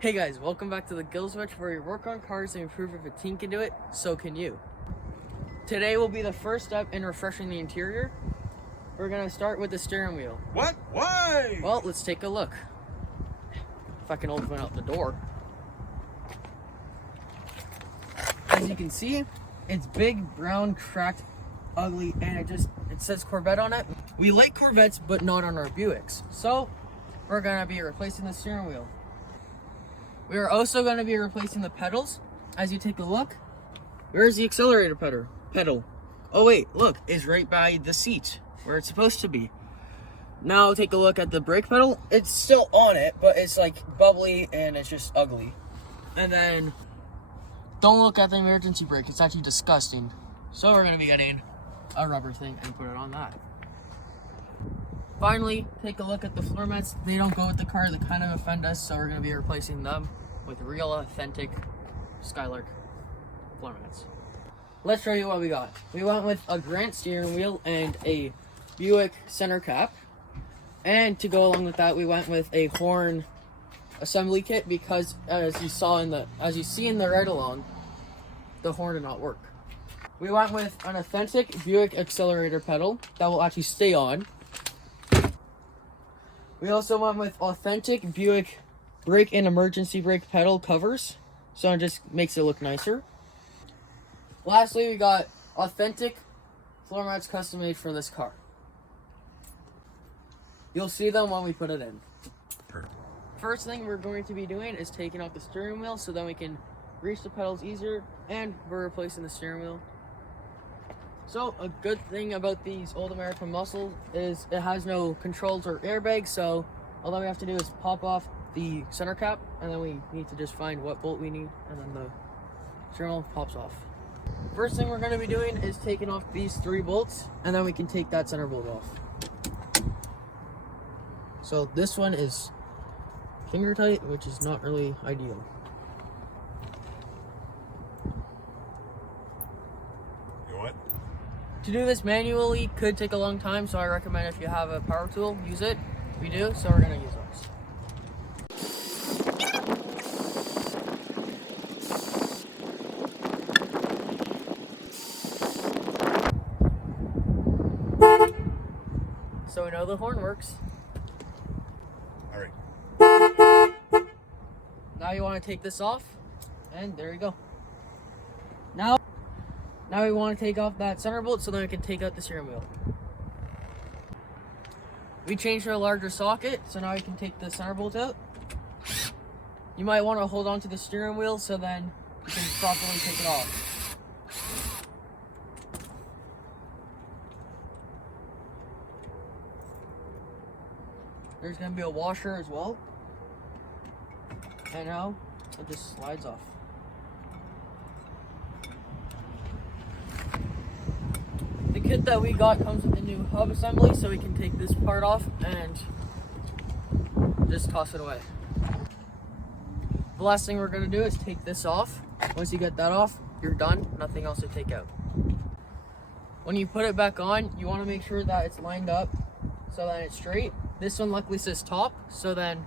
Hey guys, welcome back to the Gill Switch, where we work on cars and prove if a teen can do it, so can you. Today will be the first step in refreshing the interior. We're gonna start with the steering wheel. What? Why? Well, let's take a look. If I can open up the door. As you can see, it's big, brown, cracked, ugly, and it says Corvette on it. We like Corvettes, but not on our Buicks. So, we're gonna be replacing the steering wheel. We are also going to be replacing the pedals. As you take a look, where's the accelerator pedal? Oh wait, look, it's right by the seat where it's supposed to be. Now take a look at the brake pedal. It's still on it, but it's like bubbly and it's just ugly. And then don't look at the emergency brake. It's actually disgusting. So we're going to be getting a rubber thing and put it on that. Finally, take a look at the floor mats. They don't go with the car. They kind of offend us, so we're going to be replacing them with real, authentic Skylark floor mats. Let's show you what we got. We went with a Grant steering wheel and a Buick center cap. And to go along with that, we went with a horn assembly kit because, as you see in the ride-along, the horn did not work. We went with an authentic Buick accelerator pedal that will actually stay on. We also went with authentic Buick brake and emergency brake pedal covers, so it just makes it look nicer. Lastly, we got authentic floor mats custom made for this car. You'll see them when we put it in. First thing we're going to be doing is taking off the steering wheel so then we can reach the pedals easier, and we're replacing the steering wheel. So a good thing about these old American muscles is it has no controls or airbags, so all we have to do is pop off the center cap, and then we need to just find what bolt we need, and then the steering wheel pops off. First thing we're going to be doing is taking off these 3 bolts, and then we can take that center bolt off. So this one is finger tight, which is not really ideal. To do this manually could take a long time, so I recommend if you have a power tool, use it. We do, so we're going to use those. So we know the horn works. All right. Now you want to take this off, and there you go. Now we want to take off that center bolt so then we can take out the steering wheel. We changed to a larger socket, so now we can take the center bolt out. You might want to hold on to the steering wheel so then you can properly take it off. There's going to be a washer as well. And now it just slides off. The kit that we got comes with a new hub assembly, so we can take this part off and just toss it away. The last thing we're going to do is take this off. Once you get that off, you're done. Nothing else to take out. When you put it back on, you want to make sure that it's lined up so that it's straight. This one luckily says top, so then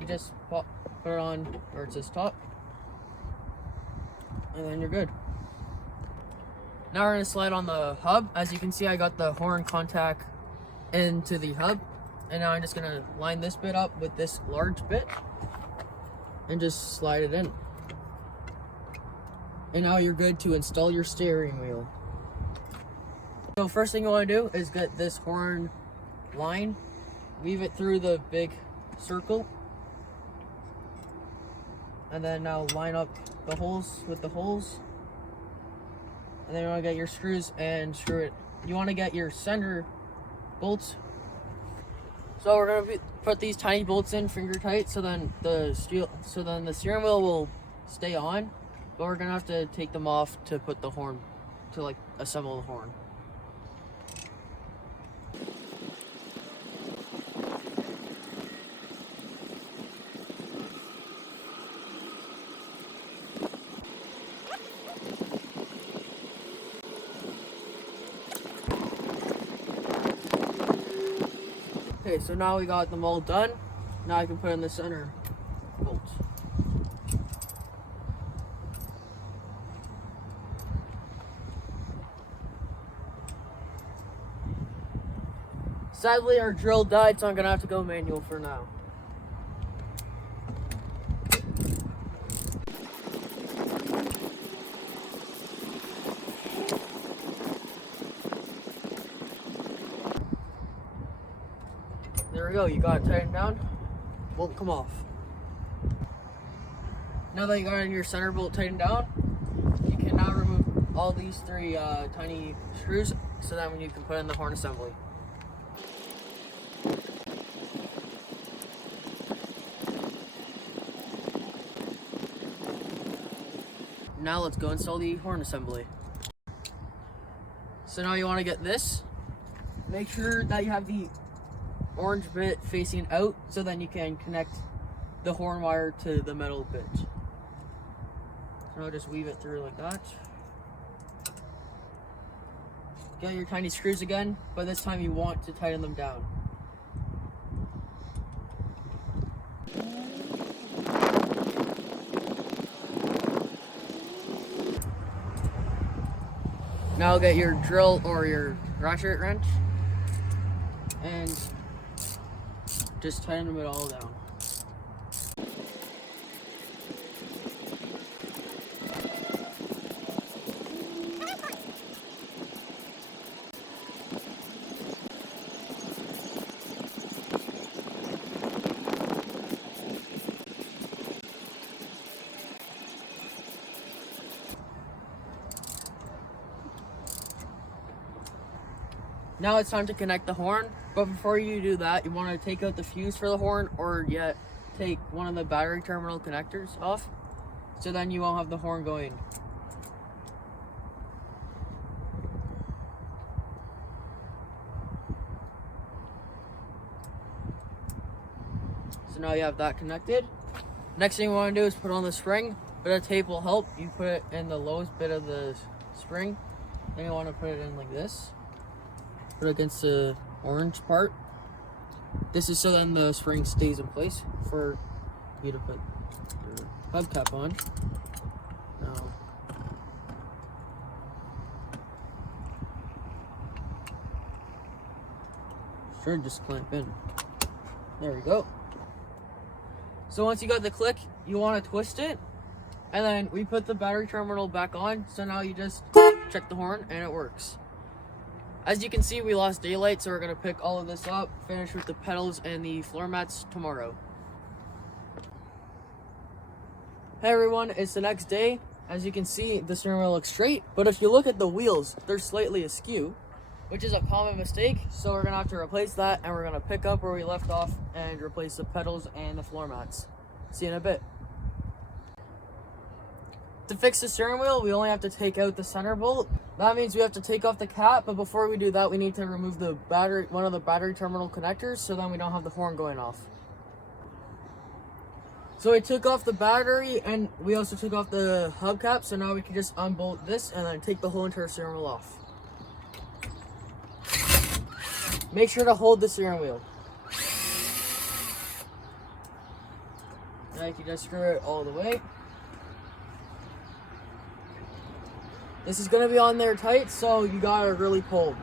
you just put it on where it says top, and then you're good. Now we're going to slide on the hub. As you can see, I got the horn contact into the hub. And now I'm just going to line this bit up with this large bit and just slide it in. And now you're good to install your steering wheel. So first thing you want to do is get this horn line, weave it through the big circle, and then now line up the holes with the holes. And then you want to get your screws and screw it. You want to get your center bolts. So we're going to put these tiny bolts in finger tight, so then the steering wheel will stay on. But we're going to have to take them off to put the horn, to like assemble the horn. Okay, so now we got them all done. Now I can put in the center bolt. Sadly, our drill died, so I'm gonna have to go manual for now. There we go, you got it tightened down. Won't come off. Now that you got your center bolt tightened down, you can now remove all these three tiny screws so that when you can put in the horn assembly. Now let's go install the horn assembly. So now you want to get this. Make sure that you have the orange bit facing out so then you can connect the horn wire to the metal bit. So now just weave it through like that. Get your tiny screws again, but this time you want to tighten them down. Now get your drill or your ratchet wrench and just tighten it all down. Now it's time to connect the horn, but before you do that, you want to take out the fuse for the horn or yet take one of the battery terminal connectors off, so then you won't have the horn going. So now you have that connected. Next thing you want to do is put on the spring. Bit of tape will help. You put it in the lowest bit of the spring, then you want to put it in like this. Put it against the orange part. This is so then the spring stays in place for you to put your hubcap on. Now, should just clamp in. There we go. So once you got the click, you want to twist it, and then we put the battery terminal back on. So now you just check the horn and it works. As you can see, we lost daylight, so we're going to pick all of this up, finish with the pedals and the floor mats tomorrow. Hey everyone, it's the next day. As you can see, the steering wheel looks straight, but if you look at the wheels, they're slightly askew, which is a common mistake, so we're going to have to replace that, and we're going to pick up where we left off and replace the pedals and the floor mats. See you in a bit. To fix the steering wheel, we only have to take out the center bolt. That means we have to take off the cap, but before we do that, we need to remove the battery, one of the battery terminal connectors, so then we don't have the horn going off. So we took off the battery, and we also took off the hubcap, so now we can just unbolt this and then take the whole entire steering wheel off. Make sure to hold the steering wheel. Now you can just screw it all the way. This is going to be on there tight, so you gotta really pull.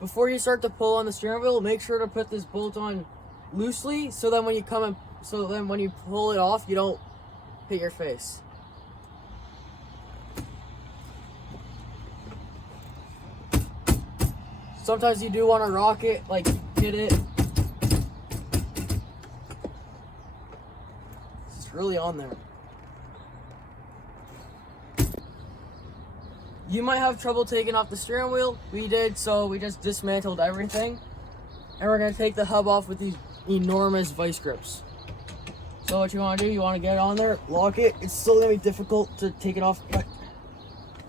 Before you start to pull on the steering wheel, make sure to put this bolt on loosely, so then when you pull it off, you don't hit your face. Sometimes you do want to rock it, like hit it. It's really on there. You might have trouble taking off the steering wheel. We did, so we just dismantled everything. And we're going to take the hub off with these enormous vice grips. So what you want to do, you want to get it on there, lock it. It's still going to be difficult to take it off, but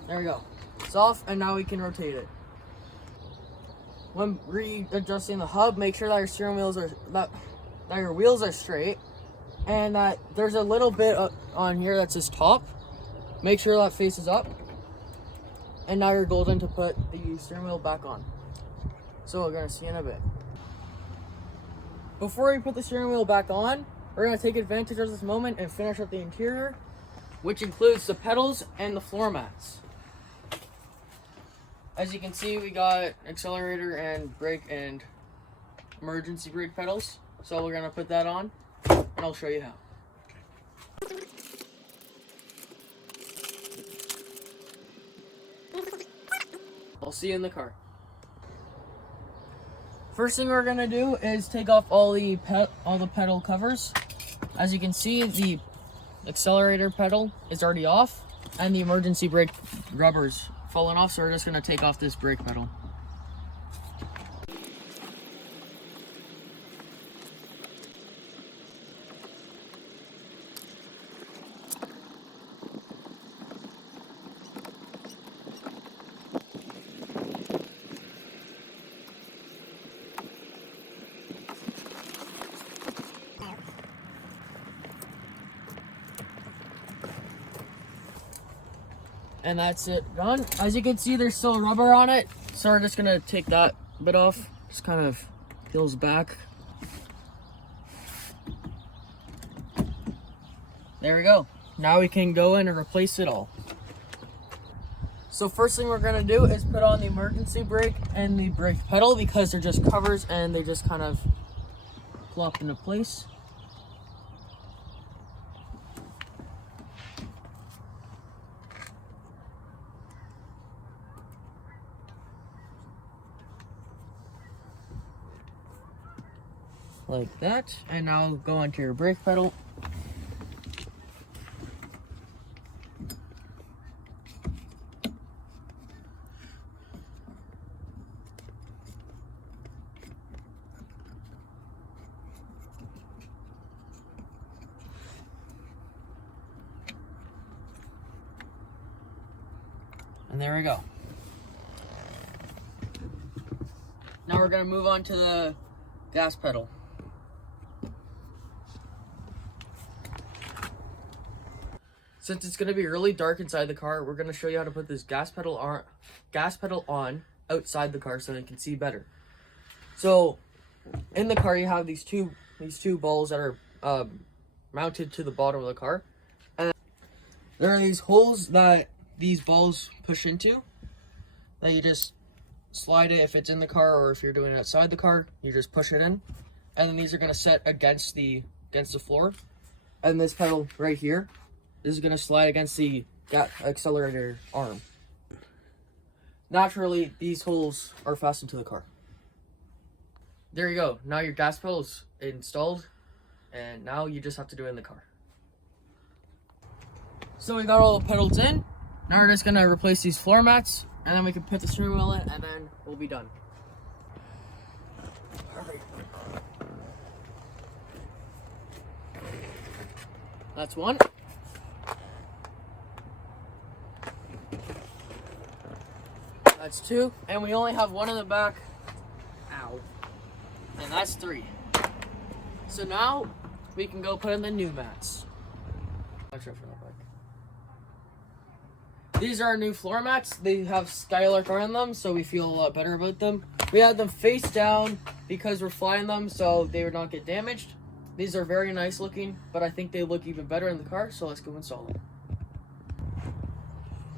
there we go. It's off, and now we can rotate it. When readjusting the hub, make sure that your steering wheels are, that your wheels are straight, and that there's a little bit on here that says top. Make sure that faces up. And now you're golden to put the steering wheel back on. So we're gonna see in a bit. Before we put the steering wheel back on, we're going to take advantage of this moment and finish up the interior, which includes the pedals and the floor mats. As you can see, we got accelerator and brake and emergency brake pedals. So we're going to put that on, and I'll show you how. I'll see you in the car. First thing we're gonna do is take off all the pedal covers. As you can see, the accelerator pedal is already off, and the emergency brake rubber's fallen off. So we're just gonna take off this brake pedal. And that's it done. As you can see, there's still rubber on it, so we're just gonna take that bit off. Just kind of peels back. There we go. Now we can go in and replace it all. So first thing we're gonna do is put on the emergency brake and the brake pedal, because they're just covers and they just kind of plop into place. Like that. And now go onto your brake pedal. And there we go. Now we're going to move on to the gas pedal. Since it's going to be really dark inside the car, we're going to show you how to put this gas pedal on outside the car so you can see better. So in the car you have these two balls that are mounted to the bottom of the car, and there are these holes that these balls push into, that you just slide it if it's in the car, or if you're doing it outside the car, you just push it in, and then these are going to set against the floor, and this pedal right here, this is going to slide against the accelerator arm. Naturally, these holes are fastened to the car. There you go. Now your gas pedal is installed, and now you just have to do it in the car. So we got all the pedals in. Now we're just going to replace these floor mats, and then we can put the steering wheel in, and then we'll be done. Alright. That's one. That's two. And we only have one in the back. Ow. And that's three. So now we can go put in the new mats. These are our new floor mats. They have Skylark on them, so we feel a lot better about them. We had them face down because we're flying them, so they would not get damaged. These are very nice looking, but I think they look even better in the car, so let's go install them.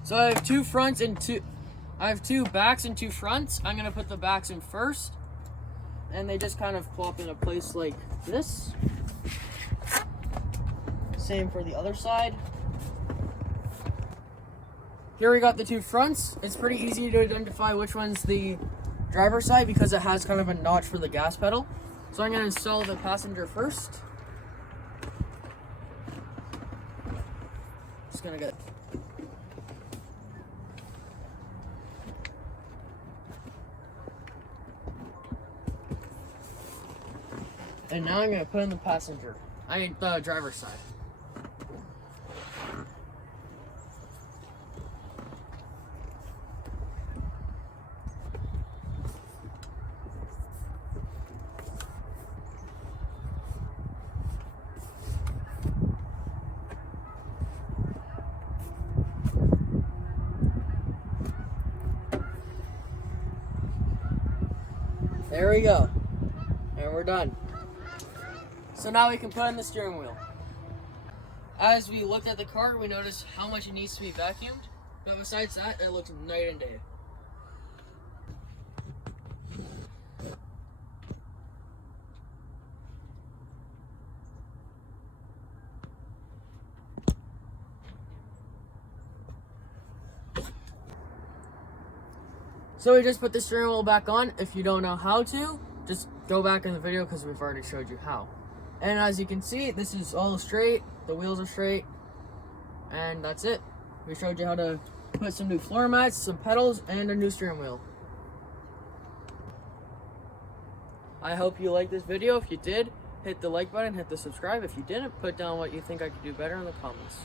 So I have two fronts and I have two backs and two fronts. I'm gonna put the backs in first, and they just kind of plop into place like this. Same for the other side. Here we got the two fronts. It's pretty easy to identify which one's the driver's side because it has kind of a notch for the gas pedal. So I'm gonna install the passenger first. Just gonna get and now I'm gonna put in the the driver's side. There we go. And we're done. So now we can put in the steering wheel. As we looked at the car, we noticed how much it needs to be vacuumed. But besides that, it looks night and day. So we just put the steering wheel back on. If you don't know how to, just go back in the video because we've already showed you how. And as you can see, this is all straight. The wheels are straight. And that's it. We showed you how to put some new floor mats, some pedals, and a new steering wheel. I hope you liked this video. If you did, hit the like button, hit the subscribe. If you didn't, put down what you think I could do better in the comments.